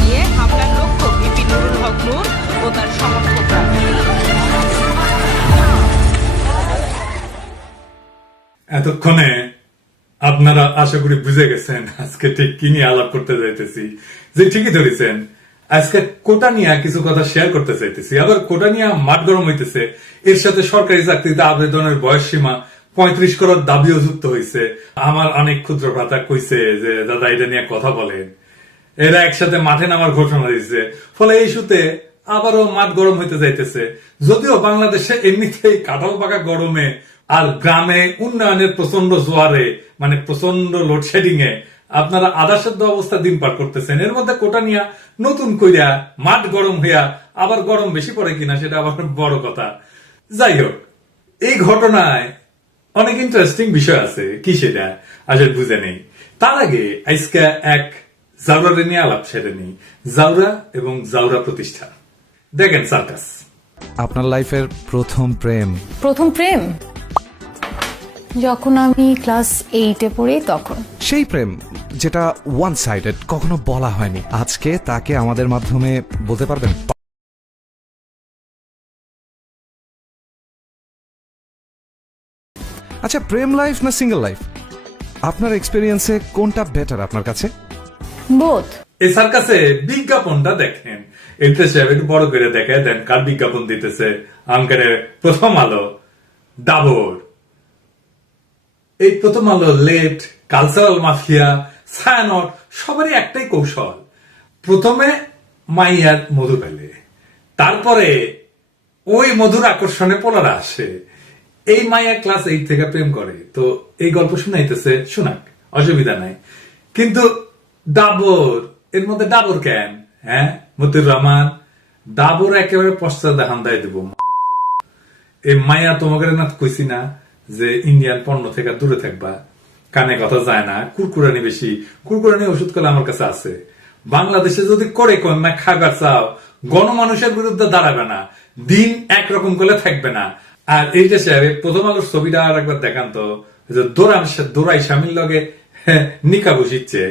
নিয়ে হামলার লক্ষ্য ভিপি নুরুল হক নূর ও তার সমর্থকরা। এতক্ষণে আপনারা আশা করি বুঝে গেছেন আজকে ঠিক কি নিয়ে আলাপ করতে যাইতেছি। যে ঠিকই ধরেছেন, আজকে কোটা নিয়ে কিছু কথা শেয়ার করতে চাইতেছি। আবার কোটা নিয়ে মাঠ গরম হইতেছে, এর সাথে সরকারি চাকরিতে আবেদনের বয়স সীমা 35 করার দাবিও যুক্ত হয়েছে। আমার অনেক ক্ষুদ্র ভ্রাতা কইছে যে দাদা এটা নিয়ে কথা বলেন। এরা একসাথে মাঠে নামার ঘোষণা দিচ্ছে, ফলে এই ইস্যুতে আবারও মাঠ গরম হইতে যাইতেছে। যদিও বাংলাদেশে এমনিতেই কাঁঠাল পাকা গরমে আর গ্রামে উন্নয়নের প্রচন্ড জোয়ারে, মানে প্রচন্ড লোডশেডিং এ আপনারা আধা সেদ্ধ অবস্থা দিন পার করতেছেন। এর মধ্যে কোটা নিয়া নতুন কইরা মাঠ গরম হইয়া আবার গরম বেশি পড়ে কিনা সেটা আবার বড় কথা। যাই হোক, এই ঘটনায় অনেক ইন্টারেস্টিং বিষয় আছে, কি সেটা আসলে বুঝে নেই। তার আগে আজকে এক জাউরা নিয়ে আলাপ সেরে নেই। জাউরা এবং জাউরা প্রতিষ্ঠা। দেখেন সার্কাস। আপনার লাইফের প্রথম প্রেম? যখন আমি ক্লাস 8-এ পড়ি তখন। সেই প্রেম যেটা ওয়ান সাইডেড, কখনো বলা হয়নি, আজকে তাকে আমাদের মাধ্যমে বলতে পারবেন? আচ্ছা, প্রেম লাইফ না সিঙ্গেল লাইফ, আপনার এক্সপেরিয়েন্সে কোনটা বেটার আপনার কাছে? বোথ। এই সার্কাসে বিজ্ঞাপনটা দেখেন, এতে সাহেব একটু বড় করে দেখে দেন কার বিজ্ঞাপন দিতেছে। আঙ্কারে প্রথম আলো, ডাবর। এই প্রথম আলো, লেট, কালচারাল মাফিয়া, ছায়ানট, সবারই একটাই কৌশল। প্রথমে মাইয়ার মধু পেলে, তারপরে ওই মধুর আকর্ষণে পোলারা আসে। এই মাইয়া ক্লাস 8 থেকে প্রেম করে। তো এই গল্প শুনাইতেছে, শুনাক, অসুবিধা নাই। কিন্তু ডাবর, এর মধ্যে ডাবর কেন? হ্যাঁ, মতিউর রহমান, ডাবর একেবারে পশ্চাৎ হান্দায় দিব। এই মাইয়া তোমাকে না কইছি না যে ইন্ডিয়ান পণ্য থেকে দূরে থাকবা, কানে কথা যায় না, কুরকুরানি বেশি। কুরকুরানি ওষুধ করলে আমার কাছে আছে। বাংলাদেশে যদি করে কোন না খাবার চাও, গণমানুষের বিরুদ্ধে দাঁড়াবে না, দিন একরকম করলে থাকবে না। আর এইটা সাহেব প্রথম আলোর ছবিটা আর একবার দেখান তো, দোরাই স্বামীর লগে নিকা বসিচ্ছে,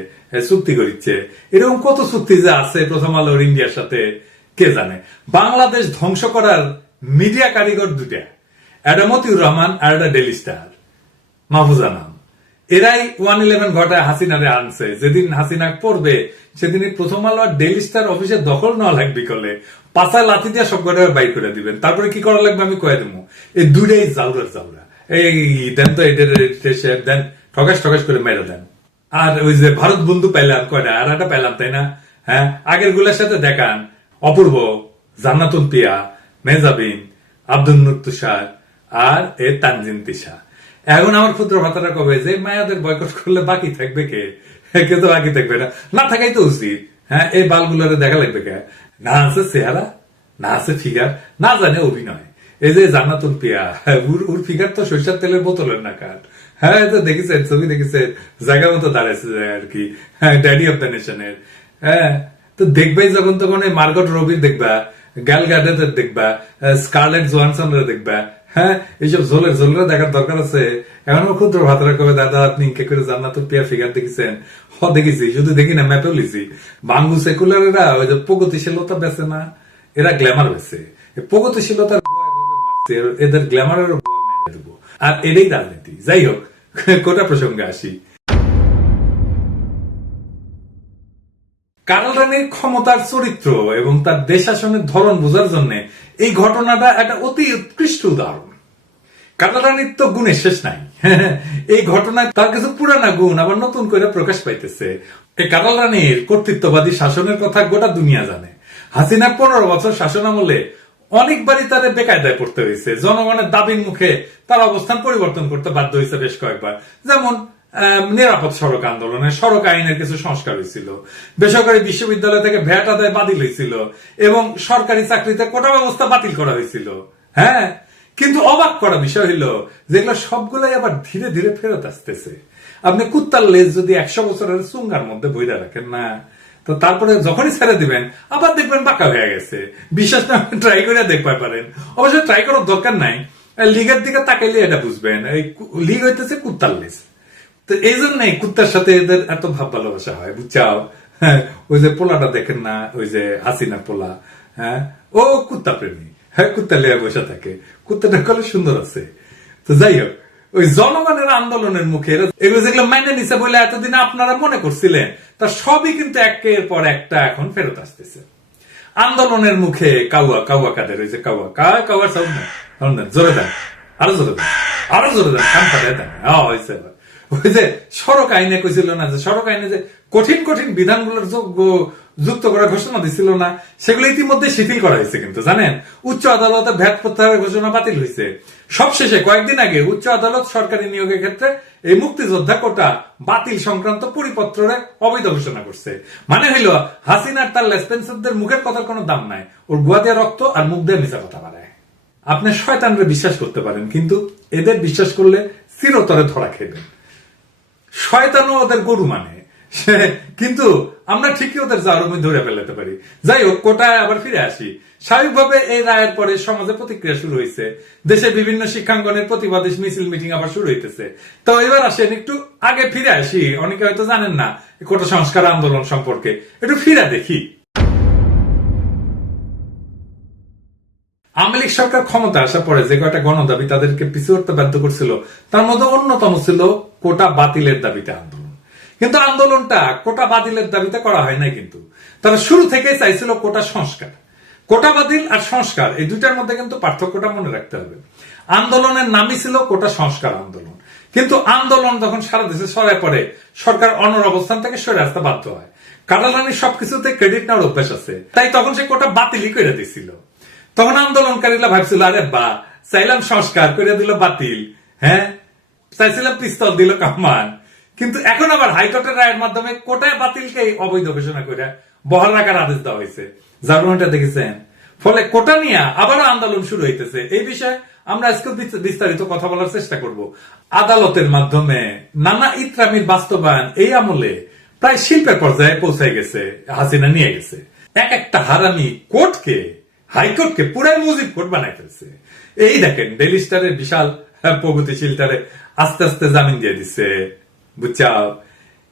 চুক্তি করিচ্ছে। এরকম কত চুক্তি যে আছে প্রথম আলোর ইন্ডিয়ার সাথে কে জানে। বাংলাদেশ ধ্বংস করার মিডিয়া কারিগর দুটা, একটা মতিউর রহমান আর একটা ডেলি স্টার, মাহফুজা নাম। এরাই 111 ঘটায় হাসিনারে আনছে। যেদিন হাসিনা পড়বে সেদিন প্রথম আলো আর ডেলি স্টার অফিসে দখল নেওয়া লাগবে, করলে পাশা লাথি দিয়ে সব কটা বাইর করে দিবেন। তারপরে কি করা লাগবে আমি কয়ে দেবো। এই দুইটাই জাউরার জাউরা। এই দেন তো এটা দেন, ঠকাস ঠকাস করে মেরে দেন। আর ওই যে ভারত বন্ধু পাইলাম কয়টা, আর একটা পাইলাম, তাই না? হ্যাঁ, আগের গুলার সাথে দেখান। অপূর্ব, জান্নাতুন পিয়া, মেজাবিন, আব্দুল নুর তুষার আর এ তানজিন তিশা। এখন আমার ক্ষুদ্র ভাতারা কবে যে মায়াদের বয়কট করলে বাকি থাকবে কে? কেউ তো বাকি থাকবে না, না থাকাই তো উচিত। হ্যাঁ, এই বালগুলোরে দেখা লাগবে কে? না আছে চেহারা, না আছে ফিগার, না জানে অভিনয়। এই যে জান্নাতুল পিয়া, ওর ফিগার তো সরিষার তেলের বোতলের না কার। হ্যাঁ, তো দেখেছেন, ছবি দেখেছেন, জায়গা মতো দাঁড়াইছে আর কি। হ্যাঁ, ড্যাডি অফ দ্য নেশনের। হ্যাঁ, তো দেখবাই যখন তখন এই মার্গট রবির দেখবা, গ্যাল গার্ডেনের দেখবা, স্কারলেট জোহানসনের দেখবা। হ্যাঁ, এইসব ঝোলেরা দেখার দরকার আছে। এখন ক্ষুদ্র ভাতারা কবে দাদা আপনি কে করে জান্নাতুল পিয়া ফিগার দেখেছেন? দেখেছি, শুধু দেখি না, ম্যাপেও লিছি। বাঙ্গু সেকুলারেরা ওই যে প্রগতিশীলতা বেছে না, এরা গ্ল্যামার বেছে। প্রগতিশীলতার এদের গ্ল্যামারের দেবো, আর এটাই রাজনীতি। যাই হোক, কোটা প্রসঙ্গে আসি। কার্ল রানির ক্ষমতার চরিত্র এবং তার দেশ শাসনের ধরন বোঝার জন্য এই ঘটনাটা একটা অতি উৎকৃষ্ট উদাহরণ। কার্ল রানির তো গুণের শেষ নাই। এই ঘটনায় তার কিছু পুরানা গুণ আবার নতুন করে প্রকাশ পাইতেছে। এই কার্ল রানির কর্তৃত্ববাদী শাসনের কথা গোটা দুনিয়া জানে। হাসিনা 15 বছর শাসন আমলে অনেকবারই তাদের বেকায়দায় পড়তে হয়েছে। জনগণের দাবির মুখে তার অবস্থান পরিবর্তন করতে বাধ্য হয়েছে বেশ কয়েকবার। যেমন নিরাপদ সড়ক আন্দোলনে সড়ক আইনের কিছু সংস্কার হয়েছিল, বেসরকারি বিশ্ববিদ্যালয় থেকে ভ্যাট আদায় বাতিল হয়েছিল এবং সরকারি চাকরিতে কোটা ব্যবস্থা বাতিল করা হয়েছিল। হ্যাঁ, কিন্তু অবাক করা বিষয় হলো যেগুলো সবগুলাই আবার ধীরে ধীরে ফেরত আসতেছে। আপনি কুত্তার লেজ যদি 100 বছরের চুঙ্গার মধ্যে বইরা রাখেন না, তো তারপরে যখনই ছেড়ে দিবেন আবার দেখবেন বাঁকা হয়ে গেছে। বিশ্বাস না ট্রাই করে দেখতে পারেন, অবশ্যই ট্রাই করার দরকার নাই, লিগের দিকে তাকাইলে এটা বুঝবেন এই লিগ হইতেছে কুত্তার লেজ। তো এই জন্যই কুত্তার সাথে এদের এত ভাব ভালোবাসা হয়, বুঝছাও। হ্যাঁ, ওই যে পোলাটা দেখেন না, ওই যে হাসিনা পোলা, হ্যাঁ, ও কুত্তা প্রেমী, হ্যাঁ, কুত্তা লিয়ে বসে থাকে, কুত্তাটা কলে সুন্দর আছে। তো যাই হোক, ওই জনগণের আন্দোলনের মুখে এগুলো যেগুলো মেনে নিছে বলে এতদিন আপনারা মনে করছিলেন, তা সবই কিন্তু একের পর একটা এখন ফেরত আসতেছে। আন্দোলনের মুখে কাউয়া কাউয়া কাদের, ওই যে কাউয়া কাউয়ার সাউন্ড না, জোরে দেন, আরো জোরে দেন, আরো জোরে দেন, কান ফাটাই দেন। হয়েছে ওই যে সড়ক আইনে কইছিল না, যে সড়ক আইনে যে কঠিন কঠিন বিধানগুলোর যুক্ত করার ঘোষণা দিছিল না, সেগুলো ইতিমধ্যে শিথিল করা হয়েছে কিন্তু জানেন। উচ্চ আদালতে ভ্যাট প্রত্যাহারের ঘোষণা বাতিল হয়েছে। সবশেষে কয়েকদিন আগে উচ্চ আদালত সরকারি নিয়োগের ক্ষেত্রে এই মুক্তিযোদ্ধা কোটা বাতিল সংক্রান্ত পরিপত্রে অবৈধ ঘোষণা করছে। মানে হইল হাসিনার তার লেসপেন্সারদের মুখের কথার কোনো দাম নাই, ওর গুয়া দিয়ে রক্ত আর মুখ দিয়ে মিশা কথা বাড়ায়। আপনি শয়তানরে বিশ্বাস করতে পারেন, কিন্তু এদের বিশ্বাস করলে চিরতরে ধরা খেবেন। শয়তানও ওদের গরু মানে, কিন্তু আমরা ঠিকই ওদের জারুমি ধরে ফেলতে পারি। যাই হোক, কোটায় আবার ফিরে আসি। স্বাভাবিকভাবে এই রায়ের পরে সমাজে প্রতিক্রিয়া শুরু হয়েছে, দেশে বিভিন্ন শিক্ষাঙ্গনের প্রতিবাদী মিছিল মিটিং আবার শুরু হইতেছে। তো এবার আসেন একটু আগে ফিরে আসি, অনেকে হয়তো জানেন না কোটা সংস্কার আন্দোলন সম্পর্কে, একটু ফিরে দেখি। আওয়ামী লীগ সরকার ক্ষমতা আসার পরে যে কয়টা গণদাবি তাদেরকে পিছু হতে বাধ্য করছিল, তার মধ্যে অন্যতম ছিল কোটা বাতিলের দাবিতে আন্দোলন। কিন্তু আন্দোলনটা কোটা বাতিলের দাবিতে করা হয় নাই, কিন্তু তারা শুরু থেকে চাইছিল কোটা সংস্কার। কোটা বাতিল আর সংস্কার এই দুইটার মধ্যে কিন্তু পার্থক্যটা মনে রাখতে হবে। আন্দোলনের নামই ছিল কোটা সংস্কার আন্দোলন, কিন্তু আন্দোলন যখন সারা দেশে ছড়ায় পড়ে, সরকার অনর অবস্থান থেকে সরে আসতে বাধ্য হয়। কাটালানির সবকিছুতে ক্রেডিট নেওয়ার অভ্যাস আছে, তাই তখন সে কোটা বাতিলই করে দিছিল। তখন আন্দোলনকারীরা ভাবছিল, আরে বা চাইলাম সংস্কার করে দিল বাতিল, হ্যাঁ, চাইছিলাম পিস্তল দিল কামান। কিন্তু এখন আবার হাইকোর্টের রায়ের মাধ্যমে কোটায় বাতিলকে অবৈধ ঘোষণা করে বহাল রাখার আদেশ দেওয়া হয়েছে। জার্মানিটা দেখেছেন? ফলে কোটা নিয়ে আবারও আন্দোলন শুরু হইতেছে। এই বিষয়ে আমরা আজকে বিস্তারিত কথা বলার চেষ্টা করব। আদালতের মাধ্যমে নানা ইতরামির বাস্তবায়ন এই আমলে প্রায় শিল্পের পর্যায়ে পৌঁছে গেছে, হাসিনা নিয়ে গেছে। এক একটা হারামি কোর্টকে, হাইকোর্টকে পুরাই মুজিব কোর্ট বানাই ফেলছে। এই দেখেন, ডেইলি স্টারের বিশাল প্রগতিশীলটারে আস্তে আস্তে জামিন দিয়ে দিচ্ছে, বুঝছাও।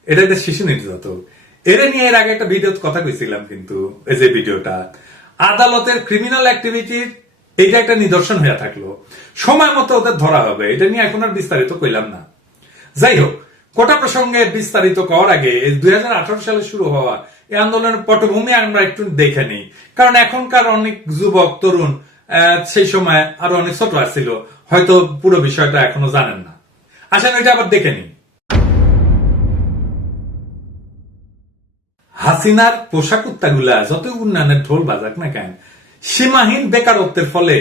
এটা একটা শিশু নির্যাতক। এরা নিয়ে এর আগে একটা ভিডিওতে কথা কইছিলাম, কিন্তু এই যে ভিডিওটা আদালতের ক্রিমিনাল অ্যাক্টিভিটির এইটা একটা নিদর্শন হয়ে থাকলো। সময় মতো ওদের ধরা হবে, এটা নিয়ে এখন আর বিস্তারিত কইলাম না। যাই হোক, কোটা প্রসঙ্গে বিস্তারিত করার আগে 2018 সালে শুরু হওয়া এই আন্দোলনের পটভূমি আমরা একটু দেখে নিই, কারণ এখনকার অনেক যুবক তরুণ সেই সময় আরো অনেক ছোট ছিল, হয়তো পুরো বিষয়টা এখনো জানেন না। আসেন ওইটা আবার দেখে নিই। হাসিনার পোশাক উত্তাগুলা যত উন্নয়নের ঢোল বাজাক না কেন, সীমাহীন বেকারত্বের ফলে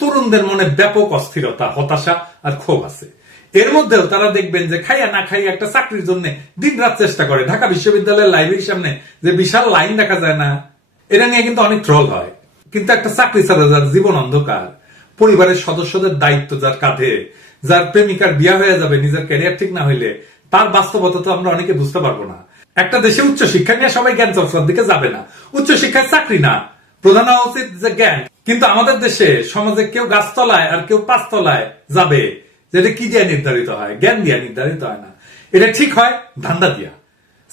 তরুণদের মনে ব্যাপক অস্থিরতা, হতাশা আর ক্ষোভ আছে। এর মধ্যেও তারা দেখবেন যে খাইয়া না খাইয়া একটা চাকরির জন্য দিন রাত চেষ্টা করে। ঢাকা বিশ্ববিদ্যালয়ের লাইব্রেরির সামনে যে বিশাল লাইন দেখা যায় না, এটা নিয়ে কিন্তু অনেক ট্রল হয়। কিন্তু একটা চাকরি ছাড়া যার জীবন অন্ধকার, পরিবারের সদস্যদের দায়িত্ব যার কাঁধে, যার প্রেমিকার বিয়া হয়ে যাবে নিজের ক্যারিয়ার ঠিক না হইলে, তার বাস্তবতা তো আমরা অনেকে বুঝতে পারবো না। একটা দেশে উচ্চ শিক্ষা নিয়ে সবাই জ্ঞান চর্চার দিকে যাবে না। উচ্চ শিক্ষায় চাকরি না, প্রধান হওয়া উচিত যে জ্ঞান। কিন্তু আমাদের দেশে সমাজে কেউ গাছতলায় আর কেউ পাঁচতলায় যাবে, যেটা কি দিয়ে নির্ধারিত হয়? জ্ঞান দিয়ে নির্ধারিত হয় না। এটা ঠিক হয় ধান্দা দিয়া,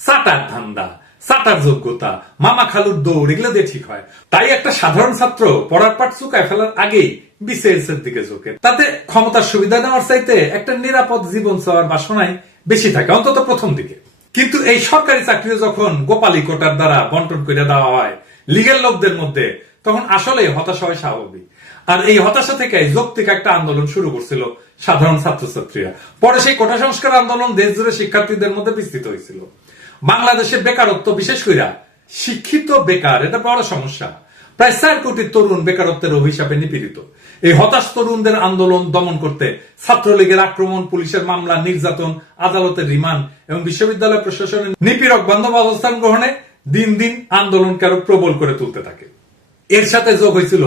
চাটার ধান্দা, চাটার যোগ্যতা, মামা খালুর দৌড়, এগুলো দিয়ে ঠিক হয়। তাই একটা সাধারণ ছাত্র পড়ার পাঠ চুকায় ফেলার আগেই বিসিএস এর দিকে ঝোঁকে। তাতে ক্ষমতার সুবিধা নেওয়ার চাইতে একটা নিরাপদ জীবন চাওয়ার বাসনাই বেশি থাকে, অন্তত প্রথম দিকে। কিন্তু এই সরকারি চাকরিও যখন গোপালী কোটার দ্বারা বন্টন করে দেওয়া হয় লিগেল লোকদের মধ্যে, তখন আসলে হতাশা হয় স্বাভাবিক। আর এই হতাশা থেকে যৌক্তিক একটা আন্দোলন শুরু করছিল সাধারণ ছাত্রছাত্রীরা। পরে সেই কোটা সংস্কার আন্দোলন দেশ জুড়ে শিক্ষার্থীদের মধ্যে বিস্তৃত হয়েছিল। বাংলাদেশের বেকারত্ব, বিশেষ করে শিক্ষিত বেকার, এটা বড় সমস্যা। প্রায় 4 কোটি তরুণ বেকারত্বের অভিশাপে নিপীড়িত। এই হতাশ তরুণদের আন্দোলন দমন করতে ছাত্রলীগের আক্রমণ, পুলিশের মামলা, নির্যাতন, আদালতের রিমান্ড এবং বিশ্ববিদ্যালয় প্রশাসনের নিপীড়ক বান্ধব অবস্থান গ্রহণে দিন দিন আন্দোলনকে আরো প্রবল করে তুলতে থাকে। এর সাথে যোগ হয়েছিল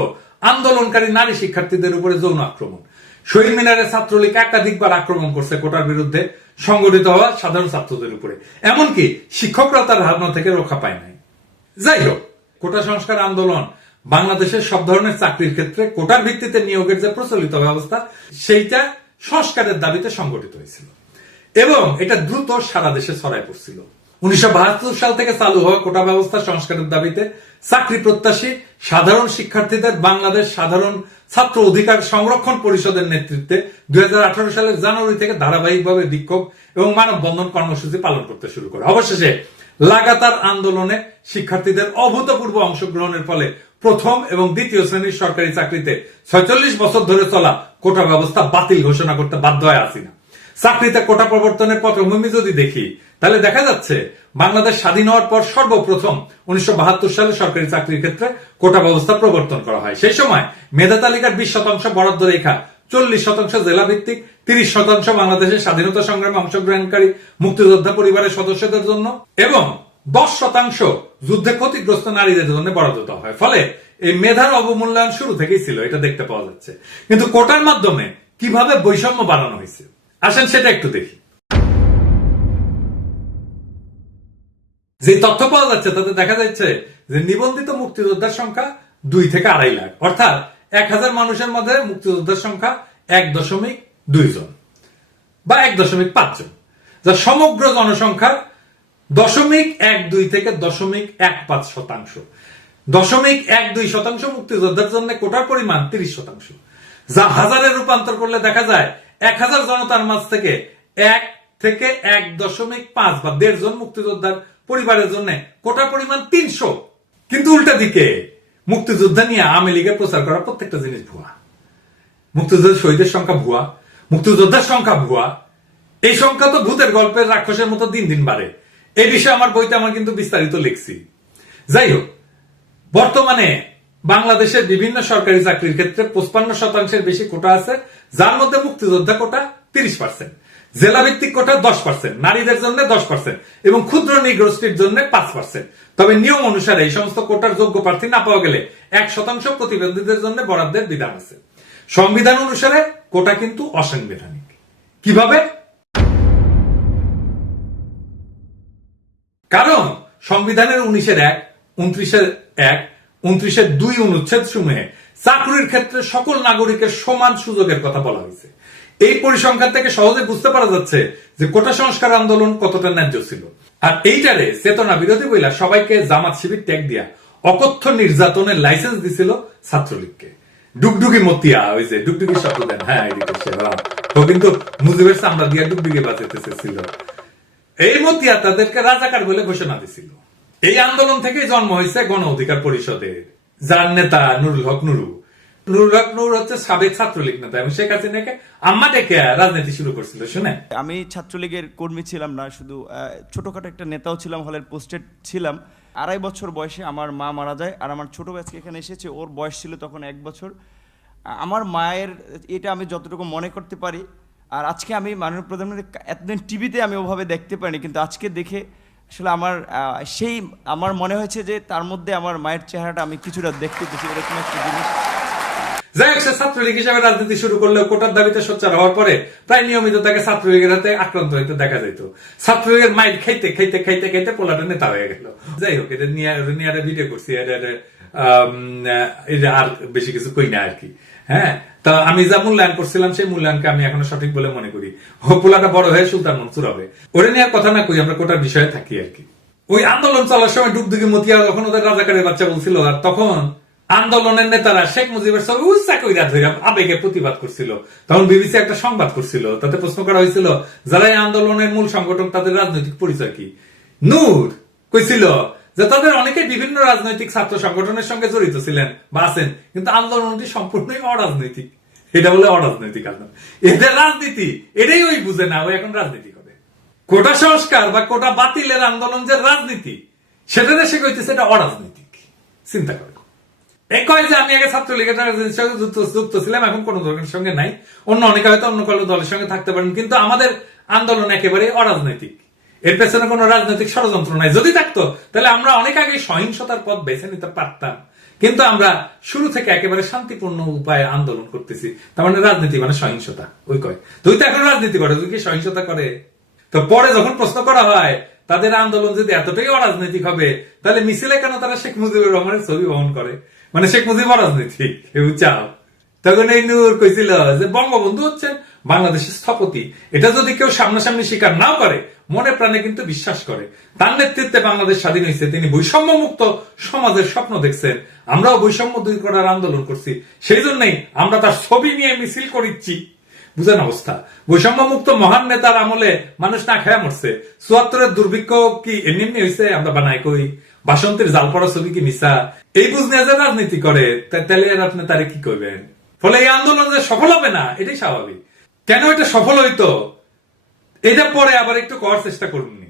আন্দোলনকারী নারী শিক্ষার্থীদের উপরে যৌন আক্রমণ। শহীদ মিনারে ছাত্রলীগ একাধিকবার আক্রমণ করছে কোটার বিরুদ্ধে সংগঠিত হওয়া সাধারণ ছাত্রদের উপরে। এমনকি শিক্ষকরা তার হামলা থেকে রক্ষা পায় নাই। যাই হোক, কোটা সংস্কার আন্দোলন বাংলাদেশের সব ধরনের চাকরির ক্ষেত্রে কোটার ভিত্তিতে নিয়োগের যে প্রচলিত ব্যবস্থা সেইটা সংস্কারের দাবিতে সংগঠিত হয়েছিল এবং এটা দ্রুত সারা দেশে ছড়ায় পড়ছিল। 1972 সাল থেকে চালু হওয়া কোটা ব্যবস্থা সংস্কারের দাবিতে চাকরি প্রত্যাশী সাধারণ শিক্ষার্থীদের বাংলাদেশ সাধারণ ছাত্র অধিকার সংরক্ষণ পরিষদের নেতৃত্বে 2018 সালের জানুয়ারি থেকে ধারাবাহিকভাবে বিক্ষোভ এবং মানববন্ধন কর্মসূচি পালন করতে শুরু করে। অবশেষে লাগাতার আন্দোলনে শিক্ষার্থীদের অভূতপূর্ব অংশগ্রহণের ফলে প্রথম এবং দ্বিতীয় শ্রেণীর সরকারি চাকরিতে 46 বছর ধরে চলা কোটা ব্যবস্থা বাতিল ঘোষণা করতে বাধ্য হয় হাসিনা। চাকরিতে কোটা প্রবর্তনের পটভূমি যদি দেখি তাহলে দেখা যাচ্ছে বাংলাদেশ স্বাধীন হওয়ার পর সর্বপ্রথম 1972 সালে সরকারি চাকরির ক্ষেত্রে কোটা ব্যবস্থা প্রবর্তন করা হয়। সেই সময় মেধা তালিকার 20% বরাদ্দ রেখা 40% জেলা ভিত্তিক, 30% বাংলাদেশের স্বাধীনতা সংগ্রামে অংশগ্রহণকারী মুক্তিযোদ্ধা পরিবারের সদস্যদের জন্য এবং 10% যুদ্ধে ক্ষতিগ্রস্ত নারীদের জন্য বরাদ্দ দেওয়া হয়। ফলে এই মেধার অবমূল্যায়ন শুরু থেকেই ছিল, এটা দেখতে পাওয়া যাচ্ছে। কিন্তু কোটার মাধ্যমে কিভাবে বৈষম্য বাড়ানো হয়েছে আসেন সেটা একটু দেখি। যে তথ্য পাওয়া যাচ্ছে তাতে দেখা যাচ্ছে যে নিবন্ধিত মুক্তিযোদ্ধার সংখ্যা 2 থেকে 2.5 লাখ, অর্থাৎ 1000 মানুষের মধ্যে মুক্তিযোদ্ধার সংখ্যা 1.2 জন বা 1.5 জন, যা সমগ্র জনসংখ্যার 0.12 থেকে 0.15%। 0.12% মুক্তিযোদ্ধার জন্য কোটার পরিমাণ 30%, যা হাজারে রূপান্তর করলে দেখা যায় 1000 জনতার মাঝ থেকে 1 থেকে 1.5 বা 1.5 জন মুক্তিযোদ্ধার পরিবারের জন্য কোটার পরিমাণ 300। কিন্তু উল্টা দিকে মুক্তিযোদ্ধা নিয়ে আওয়ামী লীগের প্রচার করা প্রত্যেকটা জিনিস ভুয়া। মুক্তিযোদ্ধা শহীদের সংখ্যা ভুয়া, মুক্তিযোদ্ধার সংখ্যা ভুয়া। এই সংখ্যা তো ভূতের গল্পের রাক্ষসের মতো দিন দিন বাড়ে। এই বিষয়ে আমার বইতে আমার কিন্তু বিস্তারিত লিখছি। যাই হোক, বর্তমানে বাংলাদেশের বিভিন্ন সরকারি চাকরির ক্ষেত্রে 55% বেশি কোটা আছে, যার মধ্যে মুক্তিযোদ্ধা কোটা 30%, জেলা ভিত্তিক কোটা 10%, নারীদের জন্য 10% এবং ক্ষুদ্র নৃগোষ্ঠীর জন্য 5%। তবে নিয়ম অনুসারে এই সমস্ত কোটার যোগ্য প্রার্থী না পাওয়া গেলে 1% প্রতিবন্ধীদের জন্য বরাদ্দের বিধান আছে। সংবিধান অনুসারে কোটা কিন্তু অসাংবিধানিক। কিভাবে? কারণ সংবিধানের 19-1, 29-1, 29-2 অনুচ্ছেদ সমূহে চাকরির ক্ষেত্রে সকল নাগরিকের সমান সুযোগের কথা বলা হয়েছে। এই পরিসংখ্যান থেকে সহজে বুঝতে পারা যাচ্ছে যে কোটা সংস্কার আন্দোলন কতটা ন্যায্য ছিল। আর এইটারে চেতনা বিরোধী বইলা সবাইকে জামাত শিবির ট্যাগ দিয়া অকথ্য নির্যাতনের লাইসেন্স দিছিল ছাত্রলীগকে। ডুগডুগি মতিয়া, ওই যে ডুগডুগি শব্দ দেন, হ্যাঁ তো কিন্তু মুজিবের চামড়া দিয়া ডুগডুগি বাঁচাতে চেয়েছিল। এই মতিয়া তাদেরকে রাজাকার বলে ঘোষণা দিছিল। এই আন্দোলন থেকেই জন্ম হয়েছে গণ অধিকার পরিষদের, যার নেতা নুরুল হক নুরু। নুরুল হক নুরু হচ্ছে সাবেক ছাত্রলীগ নেতা এবং শেখ হাসিনাকে আম্মা ডেকে রাজনীতি শুরু করছিল। শুনে, আমি ছাত্রলীগের কর্মী ছিলাম না, শুধু ছোটখাটো একটা নেতাও ছিলাম, হলের পোস্টেড ছিলাম। 2.5 বছর বয়সে আমার মা মারা যায়, আর আমার ছোট ভাইকে এখানে এসেছে, ওর বয়স ছিল তখন 1 বছর। আমার মায়ের এটা আমি যতটুকু মনে করতে পারি। আর আজকে আমি মাননীয় প্রধানমন্ত্রী এতদিন টিভিতে আমি ওভাবে দেখতে পারিনি, কিন্তু আজকে দেখে আসলে আমার মনে হয়েছে যে তার মধ্যে আমার মায়ের চেহারাটা আমি কিছুটা দেখতে পেয়েছি, এরকম একটা জিনিস। যাই হোক, সে ছাত্রলীগ হিসেবে রাজনীতি শুরু করলেও কোটার দাবিতে সোচ্চার হওয়ার পরে প্রায় নিয়মিত তাকে ছাত্রলীগের হাতে আক্রান্ত হইতে দেখা যেত। ছাত্রলীগের মাইর খাইতে খাইতে খাইতে খাইতে পোলাটা নেতা হয়ে গেল। যাই হোক, এটা নিয়ে ভিডিও করছি, আর বেশি কিছু কই না আর কি। হ্যাঁ, তা আমি যা মূল্যায়ন করছিলাম সেই মূল্যায়নকে আমি এখনো সঠিক বলে মনে করি। পোলাটা বড় হয়ে সুলতান মনসুর হবে। ওরে নিয়ে কথা না কই, আমরা কোটার বিষয়ে থাকি আর কি। ওই আন্দোলন চলার সময় ডুগডুগি মতিয়া যখন ওদের রাজাকারের বাচ্চা বলছিল, আর তখন আন্দোলনের নেতারা শেখ মুজিবের ছবি উচ্চা কইরা ধরে আবেগে প্রতিবাদ করছিল। তখন বিবিসি একটা সংবাদ করছিল, তাতে প্রশ্ন করা হয়েছিল যারা এই আন্দোলনের মূল সংগঠন তাদের রাজনৈতিক পরিচয় কি। নূর কইছিল যে তাদের অনেকে বিভিন্ন রাজনৈতিক ছাত্র সংগঠনের সঙ্গে জড়িত ছিলেন বা আছেন, কিন্তু আন্দোলনটি সম্পূর্ণই অরাজনৈতিক। এটা বলে অরাজনৈতিক আন্দোলন, এদের রাজনীতি এটাই ওই বুঝে না, ওই এখন রাজনীতি করে। কোটা সংস্কার বা কোটা বাতিলের আন্দোলন যে রাজনীতি, সেটা দেশে কইতেছে এটা অরাজনৈতিক। চিন্তা করে কয় যে আমি আগে ছাত্রলীগের রাজনীতির সঙ্গে যুক্ত ছিলাম, এখন কোন দলের সঙ্গে নাই। অন্য অনেকে হয়তো অন্য কোনো দলের সঙ্গে থাকতে পারেন, কিন্তু আমাদের আন্দোলন একেবারে অরাজনৈতিক। এর পেছনে কোনো রাজনৈতিক ষড়যন্ত্র নাই। যদি থাকতো তাহলে আমরা অনেক আগে সহিংসতার পথ বেছে নিতে পারতাম, কিন্তু আমরা শুরু থেকে একেবারে শান্তিপূর্ণ উপায়ে আন্দোলন করতেছি। তার মানে রাজনীতি মানে সহিংসতা। ওই কয় তুই তো এখন রাজনীতি করে, তুই কি সহিংসতা করে? তো পরে যখন প্রশ্ন করা হয় তাদের আন্দোলন যদি এতটাই অরাজনৈতিক হবে তাহলে মিছিলে কেন তারা শেখ মুজিবুর রহমানের ছবি বহন করে? মানে শেখ মুজিব অরাজনৈতিক চাও? তখন এই নূর কইছিল যে বঙ্গবন্ধু হচ্ছেন বাংলাদেশের স্থপতি। এটা যদি কেউ সামনাসামনি স্বীকার নাও করে, মনে প্রাণে কিন্তু বিশ্বাস করে। তার নেতৃত্বে বাংলাদেশ স্বাধীন হয়েছে, তিনি বৈষম্য মুক্ত সমাজের স্বপ্ন দেখছেন। আমরাও বৈষম্য দূর করার আন্দোলন করছি, সেই জন্যই আমরা তার ছবি নিয়ে মিছিল করিচ্ছি। বুঝেন অবস্থা? বৈষম্য মুক্ত মহান নেতার আমলে মানুষ না খেয়া মরছে। ৭৪-এর দুর্ভিক্ষ কি এমনি এমনি হয়েছে? আমরা বানাই কই? বাসন্তীর জাল পড়া ছবি কি মিশা? এই বুঝ নিয়ে যে রাজনীতি করে, তাহলে আপনি তারে কি করবেন? ফলে এই আন্দোলন যে সফল হবে না, এটাই স্বাভাবিক। কেন এটা সফল হইতো এটা পরে আবার একটু করার চেষ্টা করুননি।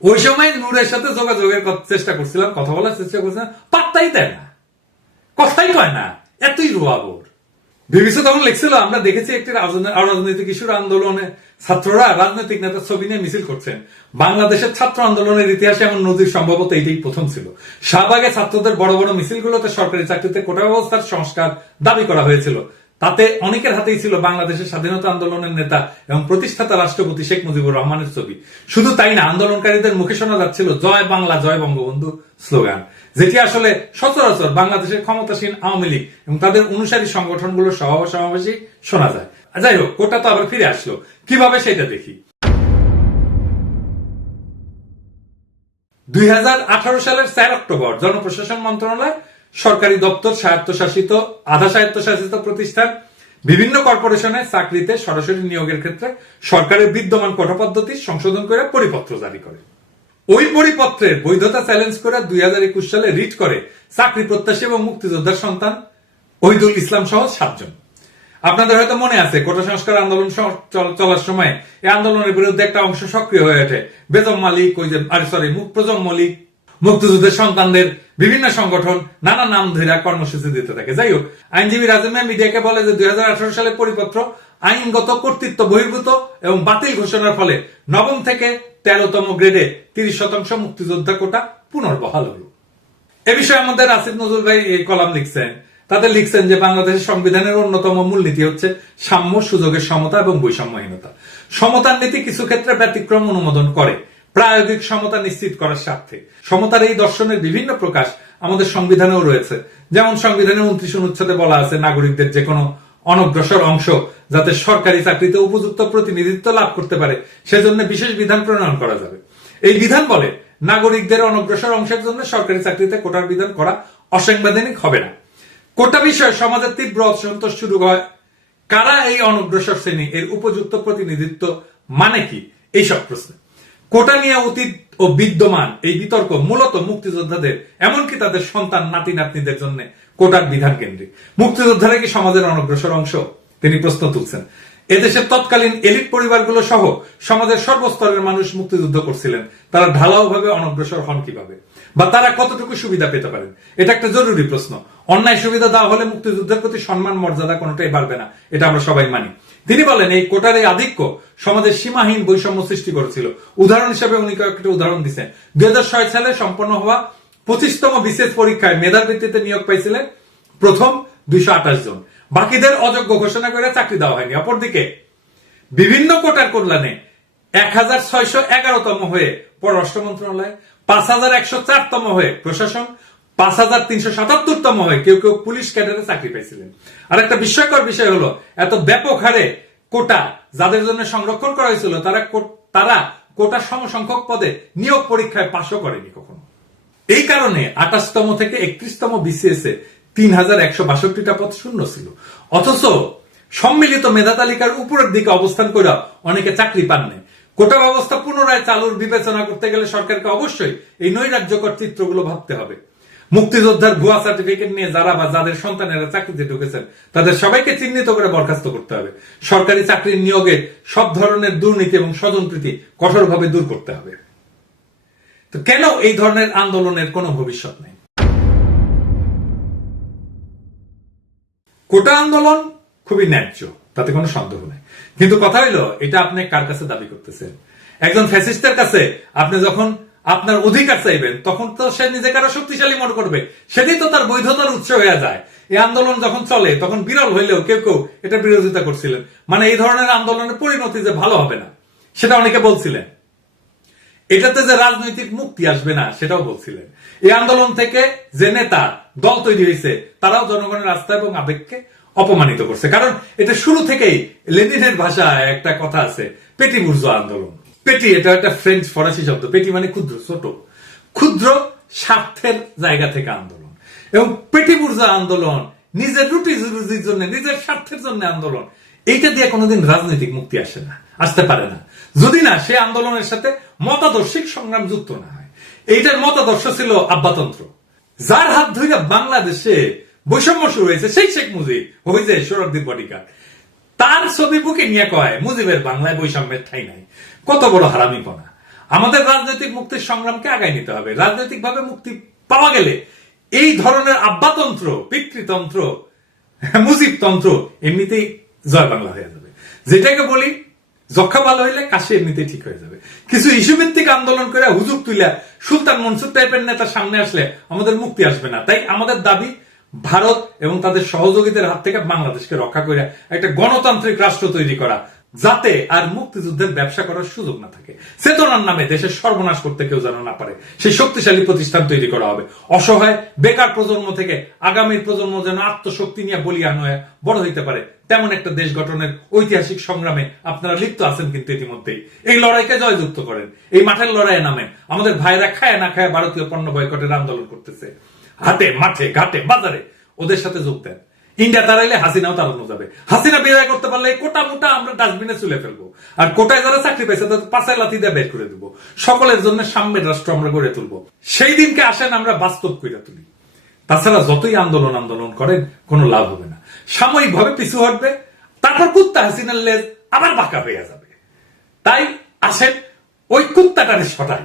ওই সময় নূরের সাথে যোগাযোগের চেষ্টা করছিলাম, কথা বলার চেষ্টা করছিলাম, পাত্তাই দেয় না, কথাই কয় না, এতই রুয়াবর। বিবিসি তখন লিখছিল, আমরা দেখেছি একটি অরাজনৈতিক ইস্যুর আন্দোলনে ছাত্ররা রাজনৈতিক নেতার ছবি নিয়ে মিছিল করছেন। বাংলাদেশের ছাত্র আন্দোলনের ইতিহাসে এমন নজির সম্ভবত এটাই প্রথম ছিল। শাহবাগে ছাত্রদের বড় বড় মিছিলগুলোতে সরকারি চাকরিতে কোটা ব্যবস্থার সংস্কার দাবি করা হয়েছিল। তাতে অনেকের হাতেই ছিল বাংলাদেশের স্বাধীনতা আন্দোলনের নেতা এবং প্রতিষ্ঠাতা রাষ্ট্রপতি শেখ মুজিবুর রহমানের ছবি। শুধু তাই না, আন্দোলনকারীদের মুখে শোনা যাচ্ছিল জয় বাংলা জয় বঙ্গবন্ধু স্লোগান, যেটি আসলে সচরাচর বাংলাদেশের ক্ষমতাসীন আওয়ামী লীগ এবং তাদের অনুসারী সংগঠনগুলোর সমাবেশই শোনা যায়। যাই হোক, কোটা তো আবার ফিরে আসলো, কিভাবে সেটা দেখি। 2018 সালের 4 অক্টোবর জনপ্রশাসন মন্ত্রণালয় সরকারি দপ্তর, স্বায়ত্তশাসিত, আধা স্বায়ত্তশাসিত প্রতিষ্ঠান, বিভিন্ন কর্পোরেশনের চাকরিতে সরাসরি নিয়োগের ক্ষেত্রে সরকারের বিদ্যমান কোটা পদ্ধতি সংশোধন করে পরিপত্র জারি করে। ওই পরিপত্রের বৈধতা চ্যালেঞ্জ করে 2021 সালে রিট করে চাকরি প্রত্যাশী এবং মুক্তিযোদ্ধার সন্তান ওহিদুল ইসলাম সহ 7 জন। আপনাদের হয়তো মনে আছে, কোটা সংস্কার আন্দোলন চলার সময় এই আন্দোলনের বিরুদ্ধে একটা অংশ সক্রিয় হয়ে ওঠে। বেগম মালিক, প্রজম মল্লিক, মুক্তিযুদ্ধের সন্তানদের বিভিন্ন সংগঠন নানা নাম ধরে কর্মসূচি দিতে থাকে। যাই হোক, আইনজীবী রাজমিয়া মিডিয়াকে বলে যে 2018 সালের পরিপত্র আইনগত কর্তৃত্ব বহির্ভূত এবং বাতিল ঘোষণার ফলে 9ম থেকে 13তম গ্রেডে 30% মুক্তিযোদ্ধা কোটা পুনর্বহাল হল। এ বিষয়ে আমাদের আসিফ নজরুল ভাই এই কলাম লিখছেন। তাদের লিখছেন যে বাংলাদেশের সংবিধানের অন্যতম মূলনীতি হচ্ছে সাম্য, সুযোগের সমতা এবং বৈষম্যহীনতা। সমতার নীতি কিছু ক্ষেত্রে ব্যতিক্রম অনুমোদন করে প্রায়োগিক সমতা নিশ্চিত করার স্বার্থে। সমতার এই দর্শনের বিভিন্ন প্রকাশ আমাদের সংবিধানেও রয়েছে। যেমন সংবিধানের 29 অনুচ্ছেদে বলা আছে, নাগরিকদের যে কোনো অনগ্রসর অংশ যাতে সরকারি চাকরিতে উপযুক্ত প্রতিনিধিত্ব লাভ করতে পারে সেজন্য বিশেষ বিধান প্রণয়ন করা যাবে। এই বিধান বলে, নাগরিকদের অনগ্রসর অংশের জন্য সরকারি চাকরিতে কোটার বিধান করা অসাংবিধানিক হবে না। কোটা বিষয়ে সমাজের তীব্র অসন্তোষ শুরু হয়। কারা এই অনগ্রসর শ্রেণী, এর উপযুক্ত প্রতিনিধিত্ব মানে কি, এইসব প্রশ্ন। কোটা নিয়ে অতীত ও বিদ্যমান এই বিতর্ক মূলত মুক্তিযোদ্ধাদের, এমনকি তাদের সন্তান নাতি নাতনিদের জন্য কোটার বিধান কেন্দ্রিক। মুক্তিযোদ্ধারা কি সমাজের অনগ্রসর অংশ? তিনি প্রশ্ন তুলছেন। এদেশের তৎকালীন এলিট পরিবারগুলো সহ সমাজের সর্বস্তরের মানুষ মুক্তিযুদ্ধ করছিলেন। তারা ঢালাওভাবে অনগ্রসর হন কিভাবে, বা তারা কতটুকু সুবিধা পেতে পারেন? এটা একটা জরুরি প্রশ্ন। অন্যায় সুবিধা দেওয়া হলে মুক্তিযুদ্ধের প্রতি সম্মান মর্যাদা কোনোটাই বাড়বে না, এটা আমরা সবাই মানি। তিনি বলেন, এই কোটার এই আধিক্য সমাজের সীমাহীন বৈষম্য সৃষ্টি করেছিল। উদাহরণ হিসেবে উনি কয়েকটা উদাহরণ দিচ্ছেন। 2006 সালে সম্পন্ন হওয়া 25তম বিশেষ পরীক্ষায় মেধার ভিত্তিতে নিয়োগ পাইছিলেন প্রথম 228 জন, বাকিদের অযোগ্য ঘোষণা করে চাকরি দেওয়া হয়নি। অপরদিকে বিভিন্ন কোটার কল্যাণে 1611তম হয়ে পররাষ্ট্র মন্ত্রণালয়, 5104তম হয়ে প্রশাসন, 5377তম হয়ে কেউ কেউ পুলিশ ক্যাডারে চাকরি পাইছিলেন। আর একটা বিস্ময়কর বিষয় হলো, এত ব্যাপক হারে কোটা যাদের জন্য সংরক্ষণ করা হয়েছিল তারা কোটা সমসংখ্যক পদে নিয়োগ পরীক্ষায় পাশও করেনি কখনো। এই কারণে 28তম থেকে 31তম বিসিএস এ 3162টা পদ শূন্য ছিল। অথচ সম্মিলিত মেধা তালিকার উপরের দিকে অবস্থান করে অনেকে চাকরি পাননি। কোটা ব্যবস্থা পুনরায় চালুর বিবেচনা করতে গেলে সরকারকে অবশ্যই এই নৈরাজ্যকর চিত্রগুলো ভাবতে হবে। মুক্তিযোদ্ধার ভুয়া সার্টিফিকেট নিয়ে যারা বা যাদের সন্তানেরা চাকরিতে ঢুকেছেন তাদের সবাইকে চিহ্নিত করে বরখাস্ত করতে হবে। সরকারি চাকরির নিয়োগে সব ধরনের দুর্নীতি এবং স্বজনপ্রীতি কঠোরভাবে দূর করতে হবে। তো কেন এই ধরনের আন্দোলনের কোনো ভবিষ্যৎ নেই? কোটা আন্দোলন খুবই ন্যায্য, তাতে কোনো সন্দেহ নেই। কিন্তু কথা হইলো, এটা আপনি কার কাছে দাবি করতেছেন? একজন ফ্যাসিস্টের কাছে আপনি যখন আপনার অধিকার চাইবেন তখন তো সে নিজেকে আরো শক্তিশালী মনে করবে, সেটাই তো তার বৈধতার উৎস হয়ে যায়। এই আন্দোলন যখন চলে তখন বিরল হইলেও কেউ কেউ এটা বিরোধিতা করছিলেন, মানে এই ধরনের আন্দোলনের পরিণতি যে ভালো হবে না সেটা অনেকে বলছিলেন। এটাতে যে রাজনৈতিক মুক্তি আসবে না সেটাও বলছিলেন। এই আন্দোলন থেকে যে নেতা দল তৈরি হয়েছে তারাও জনগণের আস্থা এবং আবেগকে অপমানিত করছে। কারণ এটা শুরু থেকেই লেনিনের ভাষায় একটা কথা আছে, পেটি বুর্জোয়া আন্দোলন। পেটি এটা একটা ফ্রেঞ্চ ফরাসি শব্দ। পেটি মানে ক্ষুদ্র, ছোট, ক্ষুদ্র স্বার্থের জায়গা থেকে আন্দোলন। এবং পেটি বুর্জোয়া আন্দোলন নিজের রুটি রুজির জন্য, নিজের স্বার্থের জন্য আন্দোলন। এইটা দিয়ে কোনোদিন রাজনৈতিক মুক্তি আসে না, আসতে পারে না, যদি না সে আন্দোলনের সাথে মতাদর্শিক সংগ্রাম যুক্ত না হয়। এইটার মতাদর্শ ছিল আব্বাতন্ত্র। যার হাত ধরে বাংলাদেশে বৈষম্য শুরু হয়েছে সেই শেখ মুজিব, ওই যে সোহরাওয়ার্দীর বডিগার্ড, তার ছবি বুকে নিয়ে কয় মুজিবের বাংলায় বৈষম্যের ঠাঁই নাই। কত বড় হারামিপনা! আমাদের রাজনৈতিক মুক্তির সংগ্রামকে আগায় নিতে হবে। রাজনৈতিক ভাবে মুক্তি পাওয়া গেলে এই ধরনের আব্বাতন্ত্র, পিতৃতন্ত্র, মুজিবতন্ত্র এমনিতেই জয় বাংলা হয়ে যাবে। যেটাকে বলি যক্ষা ভালো হইলে কাশি এমনিতেই ঠিক হয়ে যাবে। কিছু ইস্যু ভিত্তিক আন্দোলন করে হুজুর তুইলা সুলতান মনসুর টাইপের নেতা সামনে আসলে আমাদের মুক্তি আসবে না। তাই আমাদের দাবি ভারত এবং তাদের সহযোগীদের হাত থেকে বাংলাদেশকে রক্ষা করে একটা গণতান্ত্রিক রাষ্ট্র তৈরি করা, যাতে আর মুক্তিযুদ্ধের ব্যবসা করার সুযোগ না থাকে। চেতনার নামে দেশের সর্বনাশ করতে কেউ যেন না পারে, সেই শক্তিশালী প্রতিষ্ঠান তৈরি করা হবে। অসহায় বেকার প্রজন্ম থেকে আগামীর প্রজন্ম যেন আত্মশক্তি নিয়ে বলিয়ান হয়ে বড় হইতে পারে, তেমন একটা দেশ গঠনের ঐতিহাসিক সংগ্রামে আপনারা লিপ্ত আছেন। কিন্তু ইতিমধ্যেই এই লড়াইকে জয়যুক্ত করেন, এই মাঠের লড়াইয়ে নামেন। আমাদের ভাইরা খায় না খায় ভারতীয় পণ্য বয়কটের আন্দোলন করতেছে, হাটে মাঠে ঘাটে বাজারে ওদের সাথে যোগ দেন। ইন্ডিয়া তাড়াইলে হাসিনাও তাড়ানো যাবে। হাসিনা বিদায় করতে পারলে কোটা মোটা আমরা ডাস্টবিনে চুলে ফেলবো, আর কোটায় যারা চাকরি পাইছে তাদের পাশায় লাথি দিয়ে বের করে দেবো। সকলের জন্য সাম্যের রাষ্ট্র আমরা গড়ে তুলবো। সেই দিনকে আসেন আমরা বাস্তব করে তুলি। তাছাড়া যতই আন্দোলন করেন কোনো লাভ হবে না। সাময়িক ভাবে পিছু হটবে, তারপর কুত্তা হাসিনার লেজ আবার বাঁকা হয়ে যাবে। তাই আসেন ওই কুত্তাটারে সটাই।